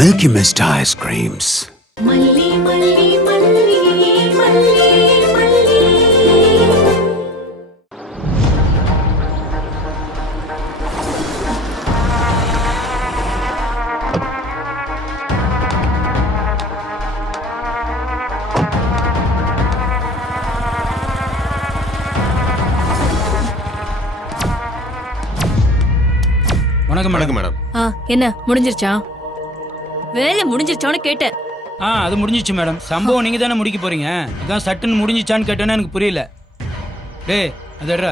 Milky Mist ice creams. மல்லி மல்லி மல்லி மல்லி மல்லி. வணக்கம் மேடம். மேடம் என்ன முடிஞ்சிருச்சா? வேலை முடிஞ்சிருச்சான்னு கேட்டேன். அது முடிஞ்சிச்சு மேடம். சம்பவம் நீங்க தானே முடிக்க போறீங்க. அதான் சட்டுன்னு முடிஞ்சிச்சான்னு கேட்டேன்னா எனக்கு புரியல. டேய் அதடா.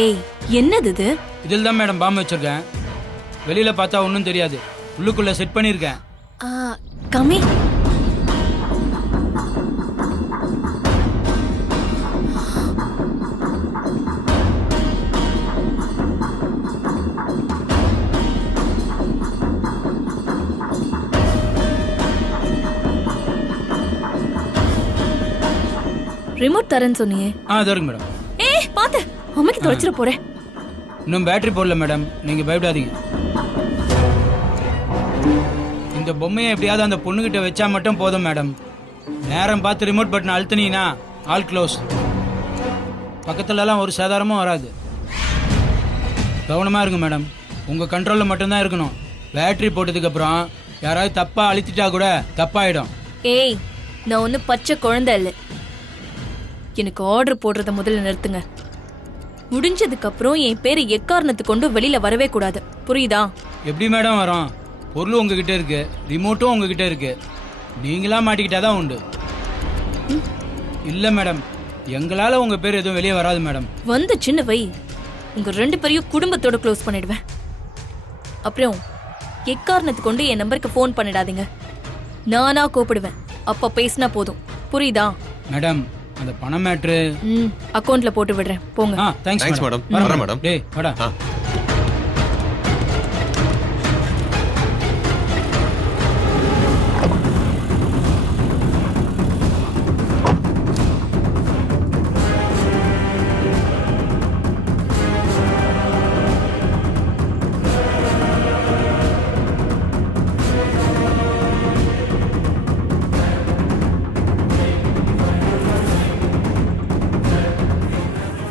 ஏய் என்னது இது? இதில் தான் மேடம் பாம்பு வச்சிருக்கேன். வெளியில பார்த்தா ஒன்றும் தெரியாது. உள்ளுக்குள்ள செட் பண்ணியிருக்கேன். கம்மி. ரிமோட் தரேன்னு சொன்னியே. அது இருக்கு மேடம். பாத்து அம்மைக்கு தொலைச்சிட போறேன். இன்னும் பேட்டரி போடல மேடம். நீங்க பயப்படாதீங்க. இந்த பொம்மையை எப்படியாவது அந்த பொண்ணுகிட்ட வச்சா மட்டும் போதும் மேடம். நேரம் பார்த்து ரிமோட் பட்டன் அழுத்தினீங்கன்னா ஆல் க்ளோஸ். பக்கத்துலலாம் ஒரு சாதாரணமும் வராது. கவனமாக இருங்க மேடம். உங்கள் கண்ட்ரோலில் மட்டும்தான் இருக்கணும். பேட்டரி போட்டதுக்கப்புறம் யாராவது தப்பாக அழுத்திட்டா கூட தப்பாயிடும். ஏய் நான் ஒன்றும் பச்சை குழந்தை இல்லை. எனக்கு ஆர்டர் போடுறத முதல்ல நிறுத்துங்க. முடிஞ்சதுக்கு அப்புறம் என் பேரை எக்காரணத்தை கொண்டு வெளியில வரவே கூடாது. புரியுதா? எப்படி மேடம் வரும்? பொருள் உங்ககிட்ட இருக்கு, ரிமோட்டும் உங்ககிட்ட இருக்கு. நீங்களா மாட்டிக்கிட்டாதான் உண்டு. இல்ல மேடம், எங்களால உங்க பேர் எதுவும் வெளியே வராது மேடம். வந்து சின்ன வை. உங்க 2 பேரையும் குடும்பத்தோட க்ளோஸ் பண்ணிடுவேன். அப்புறம் எக்காரணத்தை கொண்டு என் நம்பருக்கு ஃபோன் பண்ணிடாதீங்க. நானா கூப்பிடுவேன். அப்ப பேசினா போதும். புரியுதா? மேடம் அந்த பணம் மேட்ரு அக்கவுண்ட்ல போட்டு விடுறேன். போங்க. Thanks madam. வரேன் மேடம். டேய் வாடா.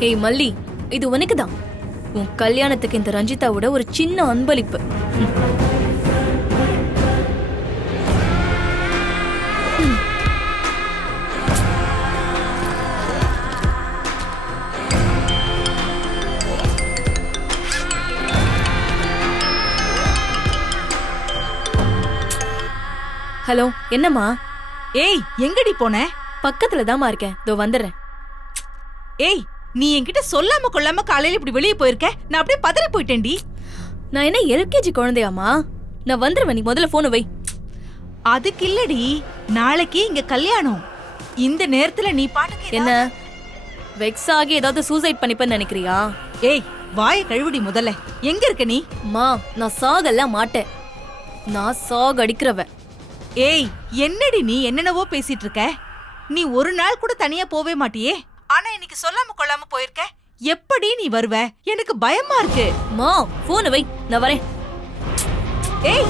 ஏய் மல்லி, இது உனக்கு தான். உன் கல்யாணத்துக்கு இந்த ரஞ்சிதாவோட ஒரு சின்ன அன்பளிப்பு. ஹலோ, என்னம்மா? ஏய் எங்கடி போன? பக்கத்துல தாம்மா இருக்கேன். இதோ வந்துடுறேன். ஏய் நீ என்கிட்ட சொல்லாம கொள்ளாம காலையில இப்படி வெளியே போயிருக்க. நான் அப்படியே பதறி போயிட்டேன்டி. நான் என்ன எல்கேஜி குழந்தையாமா? நான் வந்துருவேன். நீ முதல்ல போனை வை. அதுக்கு இல்லடி, நாளைக்கு இங்க கல்யாணம். இந்த நேரத்துல நீ பாட்டுக்கு என்ன வெக்ஸ் ஆகி ஏதாவது சூசைட் பண்ணிப்பேன்னு நினைக்கிறியா? ஏய் வாய கழுவுடி முதல்ல. எங்க இருக்க நீ? மா நான் சாகல மாட்டேன். நான் சாக அடிக்கிறவ. ஏய் என்னடி நீ என்னென்னவோ பேசிட்டு இருக்க? நீ ஒரு நாள் கூட தனியா போவே மாட்டியே. ஆனா இன்னைக்கு சொல்லாம கொள்ளாம போயிருக்க. எப்படி நீ வருவ? எனக்கு பயமா இருக்கு. மா போனை வை, நான் வரேன். ஏய்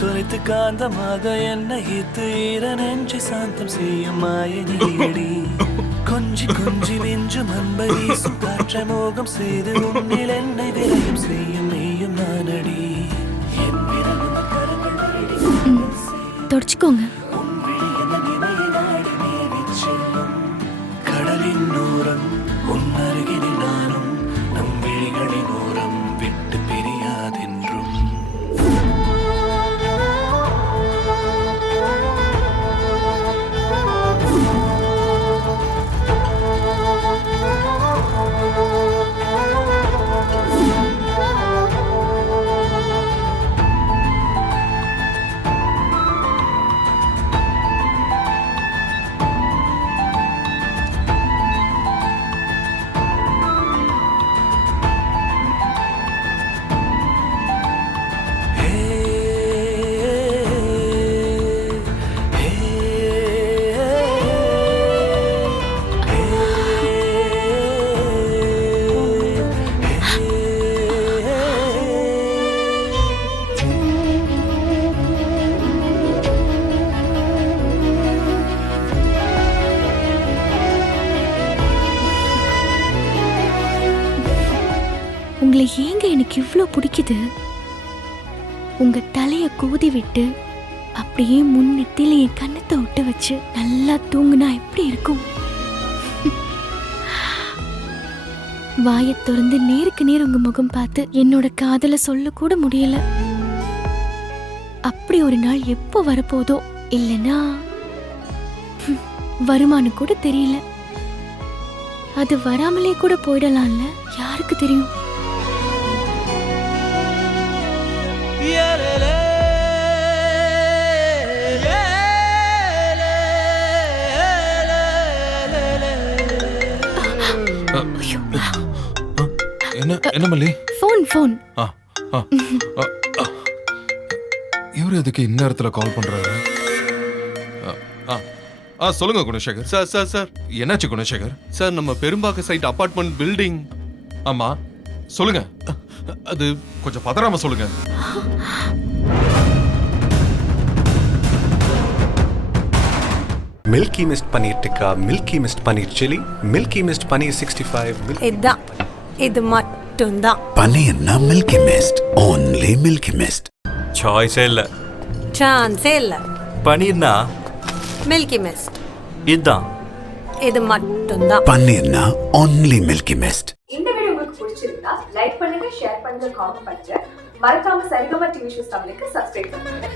தொலைத்து காந்தமாக என்ன ஈர்த்து ஈர நெஞ்சு சாந்தம் செய்யும் மாயனியடி. கொஞ்சி கொஞ்சி வெஞ்சும் அன்பை வீசும் காற்ற மோகம் செய்து உன்னில் என்னை விரையும் செய்யும் நீயும் நானடி. தொடச்சுக்கோங்க. உங்களை ஏங்க எனக்கு இவ்ளோ பிடிக்குது? உங்க தலைய கோதி விட்டு அப்படியே முன்னெத்தில என் கண்ணத்தை ஒட்ட வச்சு நல்லா தூங்குனா எப்படி இருக்கும்? வாயை திறந்து நேருக்கு நேர் உங்க முகம் பார்த்து என்னோட காதல சொல்ல கூட முடியல. அப்படி ஒரு நாள் எப்போ வரப்போதோ, இல்லனா வருமானு கூட தெரியல. அது வராமலே கூட போயிடலாம்ல, யாருக்கு தெரியும்? என்ன மல்லி? ஃபோன் இவரு எதுக்கு இந்நேரத்துல கால் பண்றாரு? சொல்லுங்க குணசேகர். சார் என்னாச்சு குணசேகர்? சார் நம்ம பெரும்பாக்க சைட் அபார்ட்மெண்ட் பில்டிங். ஆமா சொல்லுங்க. அது கொஞ்சம் பதறாம சொல்லுங்க. Milky Mist paneer tikka, Milky Mist paneer chilli, Milky Mist paneer 65. இதுதான், இது மட்டும்தான். பன்னீர்னா Milky Mist, only Milky Mist. சாய்ஸே இல்ல, சான்ஸே இல்ல. பன்னீர்னா மில்கி மிஸ்ட், இதுதான். இது மட்டும்தான். பன்னீர்னா only மில்கி மிஸ்ட். இந்த வீடியோ உங்களுக்கு பிடிச்சிருந்தா லைக் பண்ணுங்க, ஷேர் பண்ணுங்க, காமெண்ட் பண்ணுங்க. மறக்காம சரிகமா டிவி ஷோஸ் தமிழுக்கு சப்ஸ்கிரைப் பண்ணுங்க.